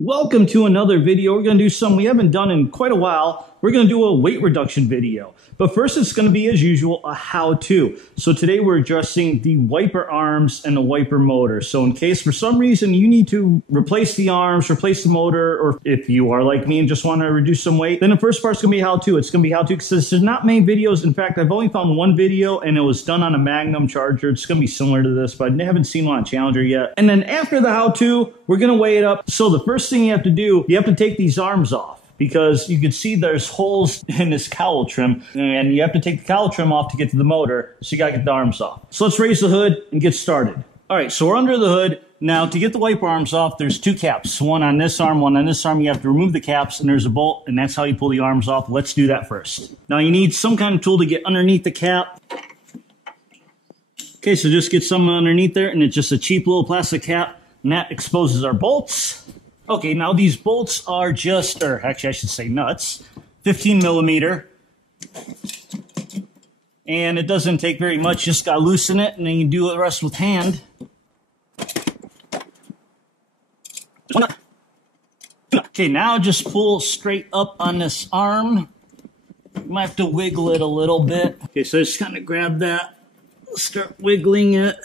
Welcome to another video. We're going to do something we haven't done in quite a while. We're going to do a weight reduction video. But first, it's going to be, as usual, a how-to. So today we're addressing the wiper arms and the wiper motor. So in case for some reason you need to replace the arms, replace the motor, or if you are like me and just want to reduce some weight, then the first part's going to be how-to. It's going to be how-to because there's not many videos. In fact, I've only found one video and it was done on a Magnum Charger. It's going to be similar to this, but I haven't seen one on Challenger yet. And then after the how-to, we're going to weigh it up. So the first thing you have to do, you have to take these arms off, because you can see there's holes in this cowl trim, and you have to take the cowl trim off to get to the motor, so you gotta get the arms off. So let's raise the hood and get started. All right, so we're under the hood. Now, to get the wiper arms off, there's two caps, one on this arm, one on this arm. You have to remove the caps, and there's a bolt, and that's how you pull the arms off. Let's do that first. Now, you need some kind of tool to get underneath the cap. Okay, so just get some underneath there, and it's just a cheap little plastic cap, and that exposes our bolts. Okay, now these bolts are just, or actually I should say nuts, 15 millimeter. And it doesn't take very much, just gotta loosen it and then you do the rest with hand. Okay, now just pull straight up on this arm. You might have to wiggle it a little bit. Okay, so just kind of grab that, start wiggling it.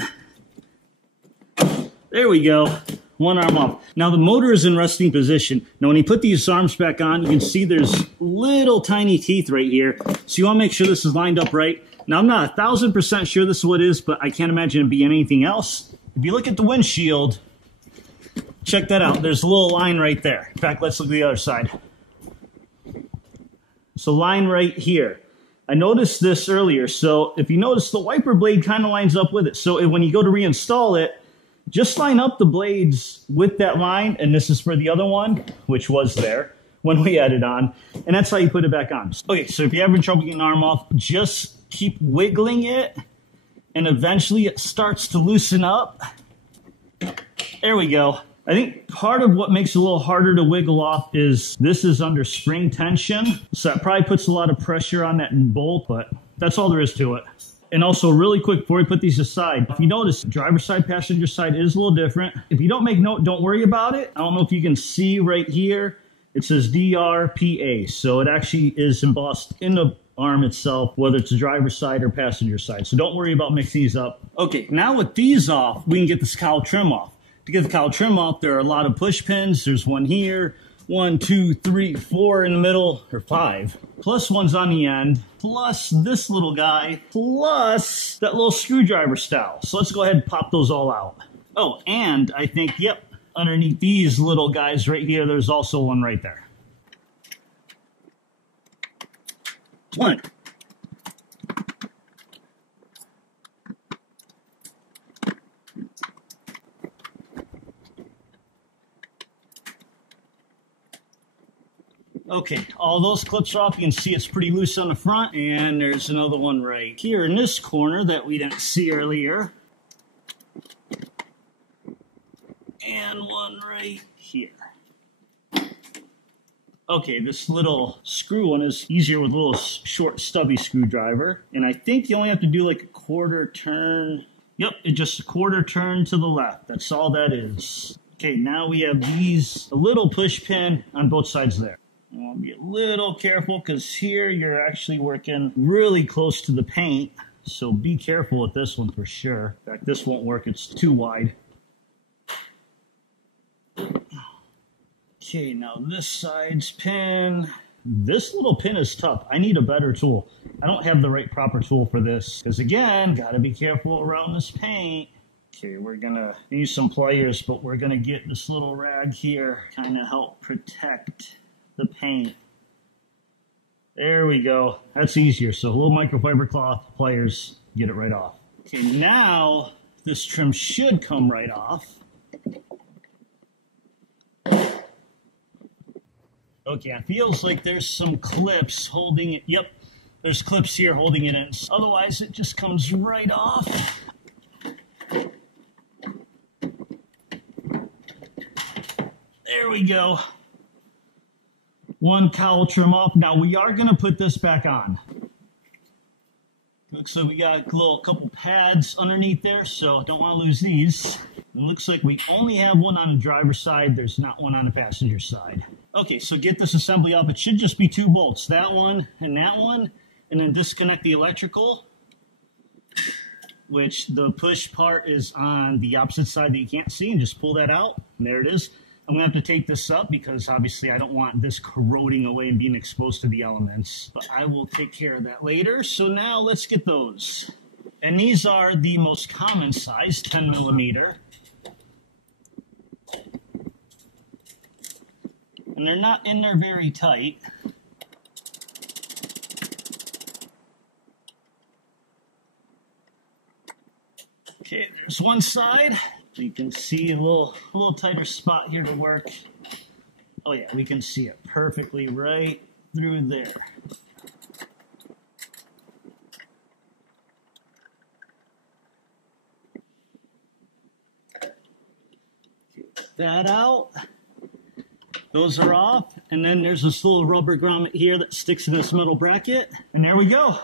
There we go. One arm off. Now the motor is in resting position. Now when you put these arms back on, you can see there's little tiny teeth right here. So you want to make sure this is lined up right. Now I'm not 1000% sure this is what it is, but I can't imagine it being anything else. If you look at the windshield, check that out. There's a little line right there. In fact, let's look at the other side. So line right here. I noticed this earlier. So if you notice, the wiper blade kind of lines up with it. So when you go to reinstall it, just line up the blades with that line, and this is for the other one, which was there when we had it on, and that's how you put it back on. Okay, so if you're having trouble getting an arm off, just keep wiggling it, and eventually it starts to loosen up. There we go. I think part of what makes it a little harder to wiggle off is this is under spring tension, so that probably puts a lot of pressure on that bolt, but that's all there is to it. And also, really quick, before we put these aside, if you notice, driver's side, passenger side is a little different. If you don't make note, don't worry about it. I don't know if you can see right here, it says DRPA. So it actually is embossed in the arm itself, whether it's the driver's side or passenger side. So don't worry about mixing these up. Okay, now with these off, we can get this cowl trim off. To get the cowl trim off, there are a lot of push pins. There's one here, 1, 2, 3, 4 in the middle, or 5. Plus one's on the end, plus this little guy, plus that little screwdriver style. So let's go ahead and pop those all out. Oh, and I think, yep, underneath these little guys right here, there's also one right there. One. Okay, all those clips are off. You can see it's pretty loose on the front, and there's another one right here in this corner that we didn't see earlier. And one right here. Okay, this little screw one is easier with a little short stubby screwdriver. And I think you only have to do like a quarter turn. Yep, it's just a quarter turn to the left. That's all that is. Okay, now we have these, a little push pin on both sides there. I want to be a little careful because here you're actually working really close to the paint. So be careful with this one for sure. In fact, this won't work. It's too wide. Okay, now this side's pin. This little pin is tough. I need a better tool. I don't have the right proper tool for this. Because again, got to be careful around this paint. Okay, we're going to use some pliers, but we're going to get this little rag here. Kind of help protect the paint. There we go. That's easier. So a little microfiber cloth, pliers, get it right off. Okay, now this trim should come right off. Okay, it feels like there's some clips holding it. Yep, there's clips here holding it in. Otherwise, it just comes right off. There we go. One cowl trim off. Now we are going to put this back on. Looks like we got a couple pads underneath there, so don't want to lose these. It looks like we only have one on the driver's side. There's not one on the passenger side. Okay, so get this assembly up. It should just be 2 bolts, that one, and then disconnect the electrical, which the push part is on the opposite side that you can't see, and just pull that out, and there it is. I'm gonna have to take this up because obviously I don't want this corroding away and being exposed to the elements, but I will take care of that later. So now let's get those. And these are the most common size, 10 millimeter. And they're not in there very tight. Okay, there's one side. You can see a little tighter spot here to work. Oh yeah, we can see it perfectly right through there. Get that out. Those are off, and then there's this little rubber grommet here that sticks in this metal bracket, and there we go.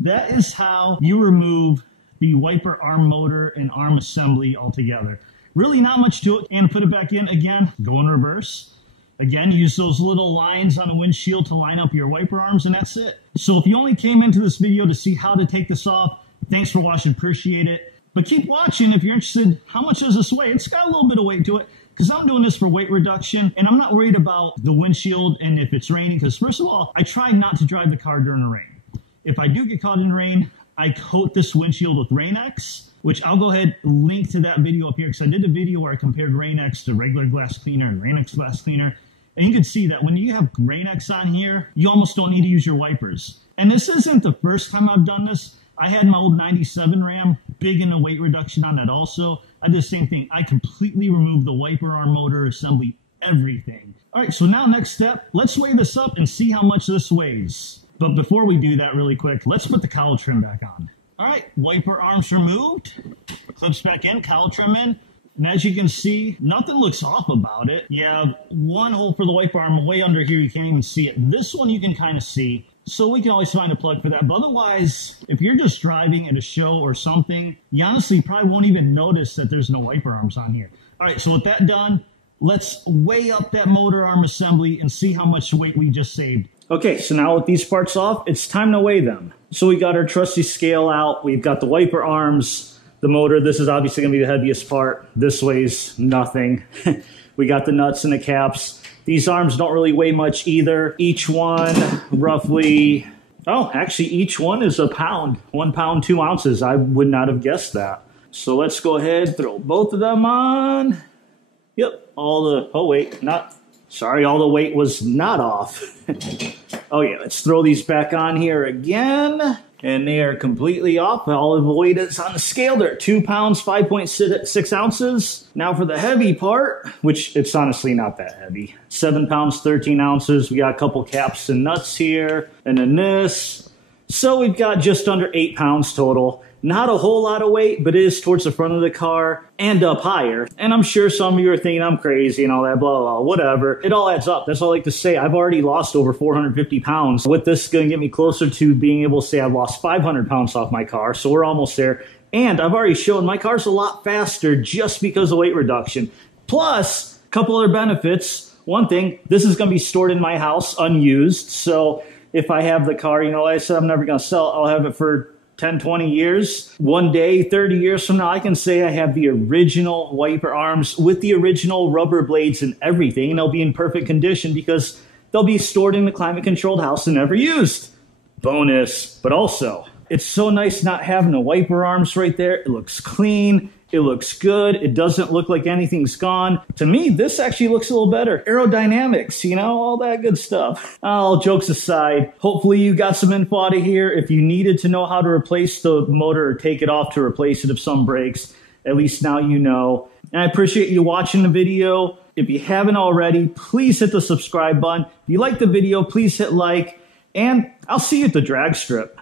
That is how you remove the wiper arm motor and arm assembly altogether. Really not much to it, and put it back in again, go in reverse. Again, use those little lines on the windshield to line up your wiper arms, and that's it. So if you only came into this video to see how to take this off, thanks for watching, appreciate it. But keep watching if you're interested. How much does this weigh? It's got a little bit of weight to it, because I'm doing this for weight reduction, and I'm not worried about the windshield and if it's raining, because first of all, I try not to drive the car during the rain. If I do get caught in the rain, I coat this windshield with Rain-X, which I'll go ahead and link to that video up here, because I did a video where I compared Rain-X to regular glass cleaner and Rain-X glass cleaner, and you can see that when you have Rain-X on here, you almost don't need to use your wipers. And this isn't the first time I've done this. I had my old 97 Ram, big into weight reduction on that also. I did the same thing. I completely removed the wiper arm motor assembly, everything. All right, so now next step, let's weigh this up and see how much this weighs. But before we do that really quick, let's put the cowl trim back on. All right, wiper arms removed, clips back in, cowl trim in. And as you can see, nothing looks off about it. You have one hole for the wiper arm way under here. You can't even see it. This one you can kind of see. So we can always find a plug for that. But otherwise, if you're just driving at a show or something, you honestly probably won't even notice that there's no wiper arms on here. All right, so with that done, let's weigh up that motor arm assembly and see how much weight we just saved. Okay, so now with these parts off, it's time to weigh them. So we got our trusty scale out. We've got the wiper arms, the motor. This is obviously going to be the heaviest part. This weighs nothing. We got the nuts and the caps. These arms don't really weigh much either. Each one roughly, oh, actually each one is a pound. 1 pound, 2 ounces. I would not have guessed that. So let's go ahead, throw both of them on. Yep, all the weight was not off. Oh yeah, let's throw these back on here again. And they are completely off. All of the weight is on the scale. They're 2 pounds, 5.6 ounces. Now for the heavy part, which it's honestly not that heavy. 7 pounds, 13 ounces. We got a couple caps and nuts here. And then this. So we've got just under 8 pounds total. Not a whole lot of weight, but it is towards the front of the car and up higher. And I'm sure some of you are thinking I'm crazy and all that, blah, blah, blah, whatever. It all adds up. That's all I like to say. I've already lost over 450 pounds. With this going to get me closer to being able to say I've lost 500 pounds off my car. So we're almost there. And I've already shown my car's a lot faster just because of weight reduction. Plus, a couple other benefits. One thing, this is going to be stored in my house unused. So if I have the car, like I said, I'm never going to sell it. I'll have it for 10, 20 years. One day, 30 years from now, I can say I have the original wiper arms with the original rubber blades and everything, and they'll be in perfect condition because they'll be stored in a climate-controlled house and never used. Bonus. But also, it's so nice not having the wiper arms right there. It looks clean. It looks good. It doesn't look like anything's gone. To me, this actually looks a little better. Aerodynamics, all that good stuff. All jokes aside, hopefully you got some info out of here. If you needed to know how to replace the motor or take it off to replace it if some breaks, at least now you know. And I appreciate you watching the video. If you haven't already, please hit the subscribe button. If you like the video, please hit like. And I'll see you at the drag strip.